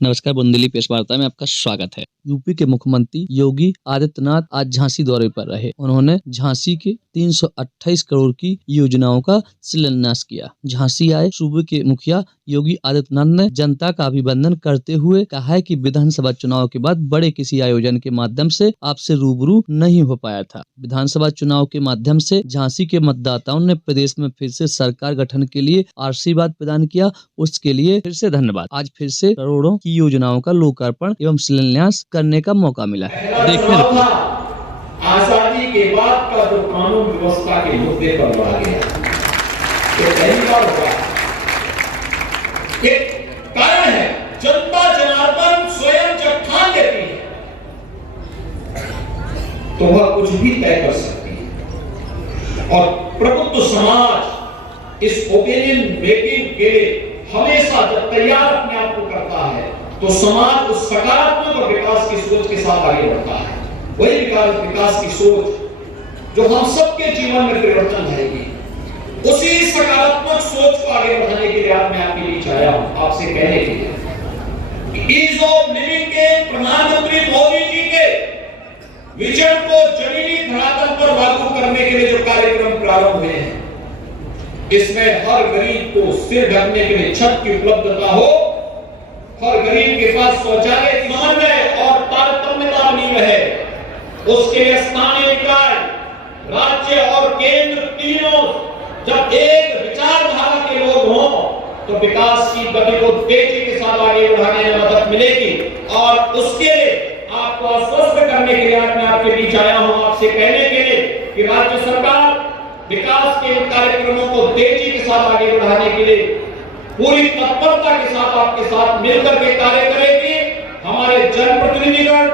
नमस्कार, बुंदेली प्रेस वार्ता में आपका स्वागत है। यूपी के मुख्यमंत्री योगी आदित्यनाथ आज झांसी दौरे पर रहे। उन्होंने झांसी के 328 करोड़ की योजनाओं का शिलान्यास किया। झांसी आए सूबे के मुखिया योगी आदित्यनाथ ने जनता का अभिनंदन करते हुए कहा है कि विधानसभा चुनाव के बाद बड़े किसी आयोजन के माध्यम से आपसे रूबरू नहीं हो पाया था। विधानसभा चुनाव के माध्यम से झांसी के मतदाताओं ने प्रदेश में फिर से सरकार गठन के लिए आशीर्वाद प्रदान किया। उसके लिए फिर से धन्यवाद। आज फिर से करोड़ों की योजनाओं का लोकार्पण एवं शिलान्यास करने का मौका मिला है। देखिए आजादी के बाद का जो कानून व्यवस्था के मुद्दे पर लड़ा गया, तो पहली बार हुआ। कारण है जनता जनार्दन स्वयं जब ठान लेती है तो वह कुछ भी तय कर सकती है। और प्रबुद्ध समाज इस ओपिनियन मेकिंग के लिए हमेशा जब तैयार अपने आप को करता है तो समाज उस सकारात्मक और विकास की सोच के साथ आगे बढ़ता है। वही विकास की सोच जो हम सबके जीवन में परिवर्तन लाएगी, उसी सकारात्मक सोच को आगे बढ़ाने के लिए मैं आपके बीच आया हूं, आपसे कहने के लिए ईज ऑफ लिविंग के प्रधानमंत्री मोदी जी के विजन को जमीनी धरातल पर लागू करने के लिए जो कार्यक्रम प्रारंभ हुए हैं, इसमें हर गरीब को सिर ढकने के लिए छत की उपलब्धता हो, हर गरीब के पास शौचालय समन्वय और तारतम्यता बनी रहे, उसके लिए स्थानीय निकाय, राज्य और केंद्र तीनों जब एक विचारधारा के लोग हों तो विकास की गति को तेजी के साथ आगे बढ़ाने में मदद मिलेगी। और उसके लिए आपको आश्वस्त करने के लिए मैं आपके बीच आया हूं, आपसे कहने के लिए कि राज्य सरकार विकास के कार्यक्रमों को तेजी के साथ आगे बढ़ाने के लिए पूरी तत्परता के साथ आपके साथ मिलकर के कार्य करेगी। हमारे जनप्रतिनिधिगण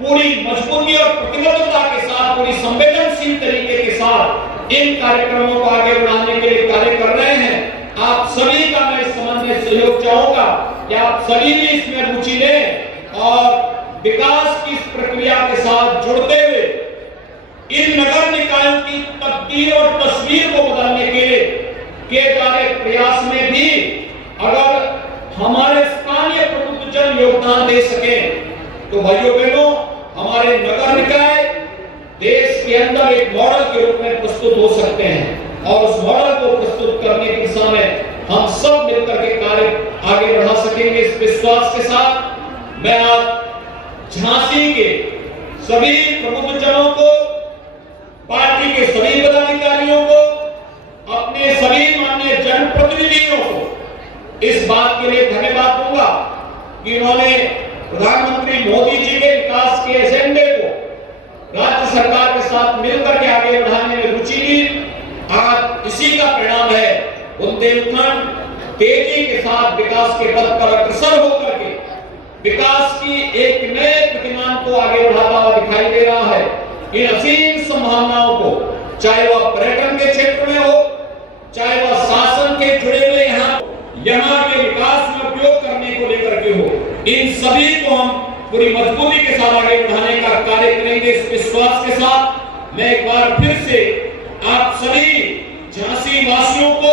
पूरी मजबूती और प्रतिबद्धता के साथ, पूरी संवेदनशील तरीके के साथ इन कार्यक्रमों को आगे बढ़ाने के लिए कार्य कर रहे हैं। आप सभी का मैं इस संबंध में सहयोग चाहूंगा कि आप सभी भी इसमें रुचि लें और विकास की इस प्रक्रिया के साथ जुड़ते हुए इन नगर निकायों की तकदीर और तस्वीर को बदलने के लिए किए जा रहे प्रयास में भी अगर हमारे स्थानीय प्रबुद्धजन योगदान दे सके तो भाइयों बहनों, हमारे नगर निकाय देश के अंदर एक मॉडल के रूप में प्रस्तुत हो सकते हैं। और उस मॉडल को प्रस्तुत करने की दिशा में हम सब मिलकर के कार्य आगे बढ़ा सकेंगे। इस विश्वास के साथ मैं आज झांसी के सभी प्रबुद्धजनों को, पार्टी के सभी पदाधिकारियों को, अपने सभी माननीय जनप्रतिनिधियों को इस बात के लिए धन्यवाद दूंगा कि उन्होंने प्रधानमंत्री मोदी जी के विकास के एजेंडे को राज्य सरकार के साथ मिलकर के आगे बढ़ाने में रुचि ली। आज इसी का परिणाम है बुंदेलखंड तेजी के साथ विकास के पथ पर अग्रसर होकर के विकास की एक नए प्रतिमान को आगे बढ़ाता हुआ दिखाई दे रहा है। इन असीम संभावनाओं को, चाहे वह पर्यटन के क्षेत्र में हो, चाहे वह शासन के जुड़े हुए यहाँ के विकास में उपयोग करने को लेकर के हो, इन सभी को हम पूरी मजबूती के साथ आगे बढ़ाने का कार्य करेंगे। इस विश्वास के साथ मैं एक बार फिर से आप सभी झांसी वासियों को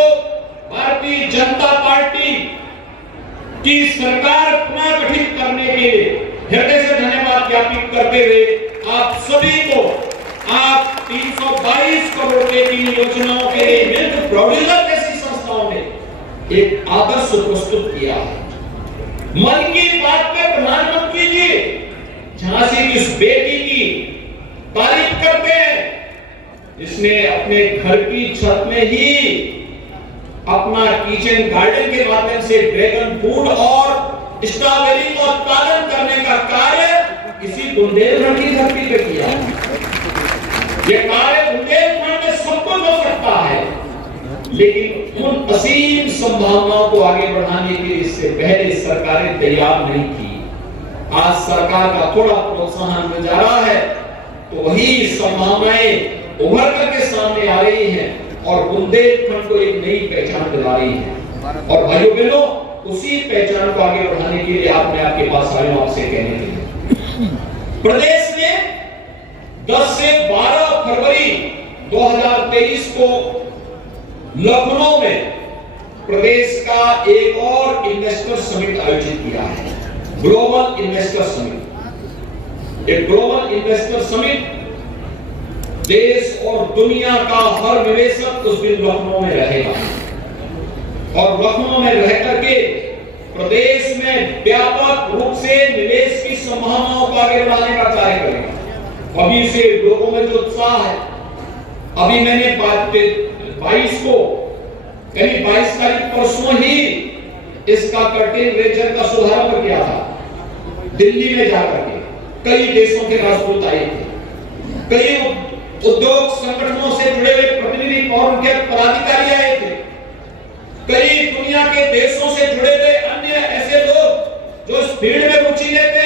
भारतीय जनता पार्टी की सरकार पुनः गठित करने के लिए हृदय से धन्यवाद ज्ञापित करते हुए आप सभी को आप 322 करोड़ रुपए की योजनाओं के लिए मिल्क प्रोड्यूसर जैसी संस्थाओं ने एक आदर्श प्रस्तुत किया है। मन की बात में प्रधानमंत्री जी झांसी की उस बेटी की तारीफ करते हैं जिसने अपने घर की छत में ही अपना किचन गार्डन के माध्यम से ड्रैगन फ्रूट और स्ट्रॉबेरी का उत्पादन करने का कार्य इसी बुंदेलखंड की धरती पे किया। यह कार्य बुंदेलखंड में सब कुछ हो सकता है, लेकिन उन असीम संभावनाओं को आगे बढ़ाने के लिए इससे पहले सरकारें तैयार नहीं थी। आज सरकार का थोड़ा प्रोत्साहन मिल जा रहा है तो वही संभावनाएं उभर करके सामने आ रही हैं और बुंदेलखंड को एक नई पहचान दिला रही है। और भाइयों बहनों, उसी पहचान को आगे बढ़ाने के लिए मैं आपके पास आया हूं, आपसे कहने के लिए प्रदेश में 10 से 12 फरवरी 2023 को लखनऊ में प्रदेश का एक और इन्वेस्टर समिट आयोजित किया है। Global investor summit. एक ग्लोबल इन्वेस्टर समिट, देश और दुनिया का हर निवेशक उस दिन लखनऊ में रहेगा और लखनऊ में रह करके प्रदेश में व्यापक रूप से निवेश की संभावनाओं को आगे बढ़ाने का कार्य करेगा। अभी से लोगों में जो उत्साह है, अभी मैंने 22 को यानी 22 तारीख परसों ही इसका कर्टेन रेजर का शुभारंभ किया था दिल्ली में जाकर के। कई देशों के राजदूत आए थे, कई उद्योग संगठनों से जुड़े हुए प्रतिनिधि और उनके पदाधिकारी आए थे, कई दुनिया के देशों से जुड़े हुए अन्य ऐसे लोग जो इस भीड़ में रुचि लेते